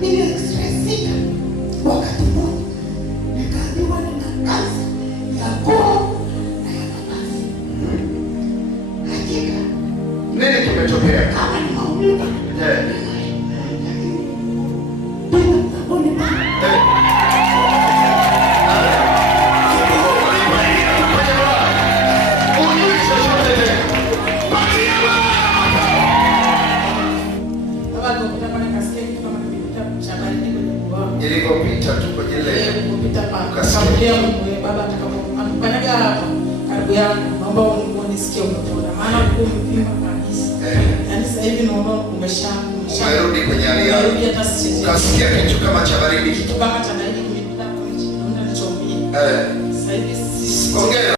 nilistressika wakati mmoja, nikaambiwa nina kazi ya koo na ya mavazi. Hakika nini kimetokea? kama ni maumivu nilipopita tu kwenye ile kupita ukasikia baba atakapokanyaga karibu yangu, naomba unisikie umepona, maana ulikuwa umepima kabisa. Yaani sasa hivi naomba umerudi kwenye hali yako, ukasikia kitu kama cha baridi, kitu kama cha baridi kulipita kwa nchi, naona nichomie. Sasa hivi